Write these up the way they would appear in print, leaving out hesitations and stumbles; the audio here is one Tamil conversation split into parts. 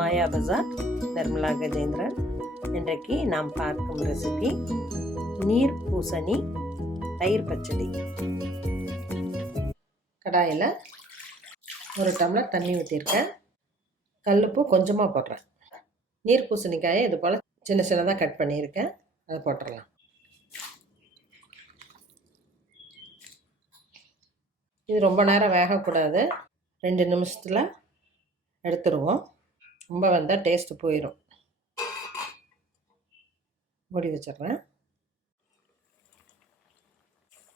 மாயா பஜார், நிர்மலா கஜேந்திரன். இன்றைக்கு நாம் பார்க்கும் ரெசிபி நீர் பூசணி தயிர் பச்சடி. கடாயில் 1 டம்ளர் தண்ணி ஊற்றிருக்கேன். கல்லுப்பு கொஞ்சமாக போடுறேன். நீர் பூசணிக்காயை இது போல் சின்ன சின்னதாக கட் பண்ணியிருக்கேன். அதை போட்டுடலாம். இது ரொம்ப நேரம் வேகக்கூடாது. 2 நிமிஷத்தில் எடுத்துருவோம். ரொம்ப வந்தால் டேஸ்ட்டு போயிடும். மூடி வச்சிடுறேன்.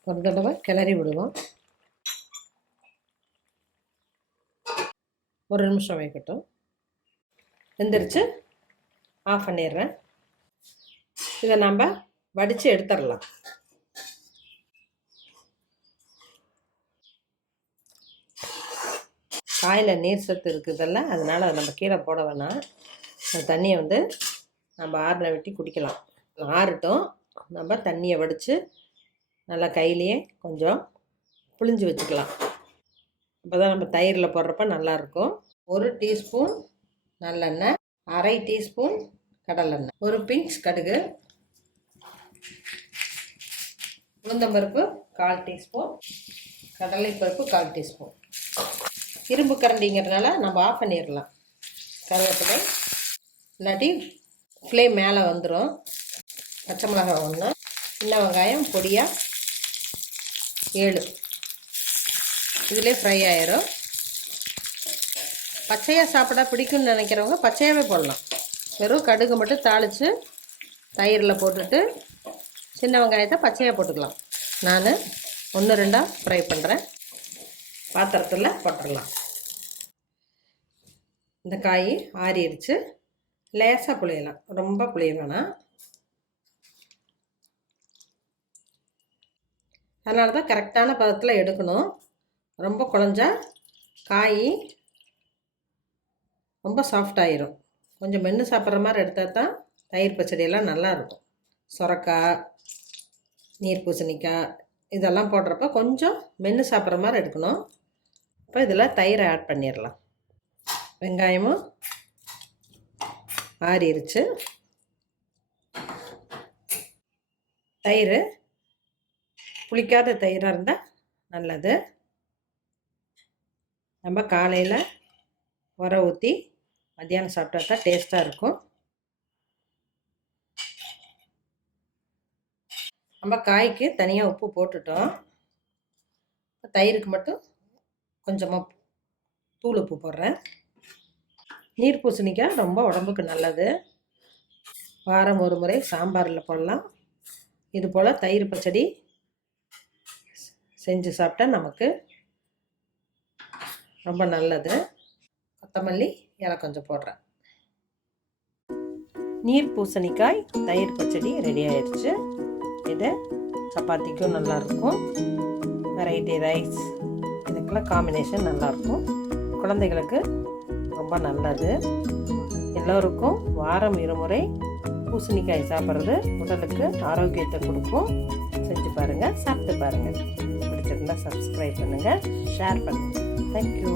ஒரு தடவை கிளறி விடுவோம். 1 நிமிஷம் வைக்கட்டும். வெந்துருச்சு. ஆஃப் பண்ணிடுறேன். இதை நம்ம வடித்து எடுத்துடலாம். காயில் நீர் சத்து இருக்குதல்ல, அதனால் அதை நம்ம கீழே போட வேணாம். அந்த தண்ணியை நம்ம ஆறில் வெட்டி குடிக்கலாம். ஆறட்டும். நம்ம தண்ணியை வடித்து நல்லா கையிலையே கொஞ்சம் புழிஞ்சு வச்சுக்கலாம். அப்போ தான் நம்ம தயிரில் போடுறப்ப நல்லாயிருக்கும். 1 டீஸ்பூன் நல்லெண்ணெய், 1/2 டீஸ்பூன் கடலெண்ணெய், 1 பிஞ்ச் கடுகு, உளுந்தம்பருப்பு 1/4 டீஸ்பூன், கடலைப்பருப்பு 1/4 டீஸ்பூன். இரும்பு கரண்டிங்கிறதுனால நம்ம ஆஃப் பண்ணிடலாம். கருவேப்பிலை, இல்லாட்டி ஃப்ளேம் மேலே வந்துடும். பச்சை மிளகாய் 1, சின்ன வெங்காயம் பொடியாக 7. இதிலே ஃப்ரை ஆயிரும். பச்சையாக சாப்பிட பிடிக்கும்னு நினைக்கிறவங்க பச்சையாகவே போடலாம். வெறும் கடுகு மட்டும் தாளித்து தயிரில் போட்டுட்டு சின்ன வெங்காயத்தை பச்சையாக போட்டுக்கலாம். நான் 1-2 ஃப்ரை பண்ணுறேன். பாத்திரத்தில் போட்டுடலாம். இந்த காய் ஆறிடுச்சு. லேசாக புளியலாம், ரொம்ப புளிய வேணாம். அதனால தான் கரெக்டான பதத்தில் எடுக்கணும். ரொம்ப குழஞ்சா காய் ரொம்ப சாஃப்டாகிடும். கொஞ்சம் மென்று சாப்பிட்ற மாதிரி எடுத்தால் தான் தயிர் பச்சடியெல்லாம் நல்லாயிருக்கும். சொரக்காய், நீர் பூசணிக்காய் இதெல்லாம் போடுறப்ப கொஞ்சம் மென்று சாப்பிட்ற மாதிரி எடுக்கணும். இப்போ இதில் தயிரை ஆட் பண்ணிடலாம். வெங்காயமும் ஆறிடுச்சு. தயிர் புளிக்காத தயிராக இருந்தால் நல்லது. நம்ம காலையில் உர ஊற்றி மத்தியானம் சாப்பிட்டா தான் டேஸ்ட்டாக இருக்கும். நம்ம காய்க்கு தனியாக உப்பு போட்டுட்டோம். தயிருக்கு மட்டும் கொஞ்சமாக தூள் உப்பு போடுறேன். நீர் பூசணிக்காய் ரொம்ப உடம்புக்கு நல்லது. வாரம் 1 முறை சாம்பாரில் போடலாம். இது போல் தயிர் பச்சடி செஞ்சு சாப்பிட்டா நமக்கு ரொம்ப நல்லது. கொத்தமல்லி இலை கொஞ்சம் போடுறேன். நீர் பூசணிக்காய் தயிர் பச்சடி ரெடி ஆயிடுச்சு. இது சப்பாத்திக்கும் நல்லாயிருக்கும். வெரைட்டி ரைஸ் இதுக்கெல்லாம் காம்பினேஷன் நல்லாயிருக்கும். குழந்தைகளுக்கு ரொம்ப நல்லது. எல்லோருக்கும் வாரம் 2 முறை பூசணிக்காய் சாப்பிட்றது உடலுக்கு ஆரோக்கியத்தை கொடுக்கும். செஞ்சு பாருங்கள், சாப்பிட்டு பாருங்கள். பிடிச்சிருந்தா சப்ஸ்கிரைப் பண்ணுங்கள், ஷேர் பண்ணுங்கள். தேங்க்யூ.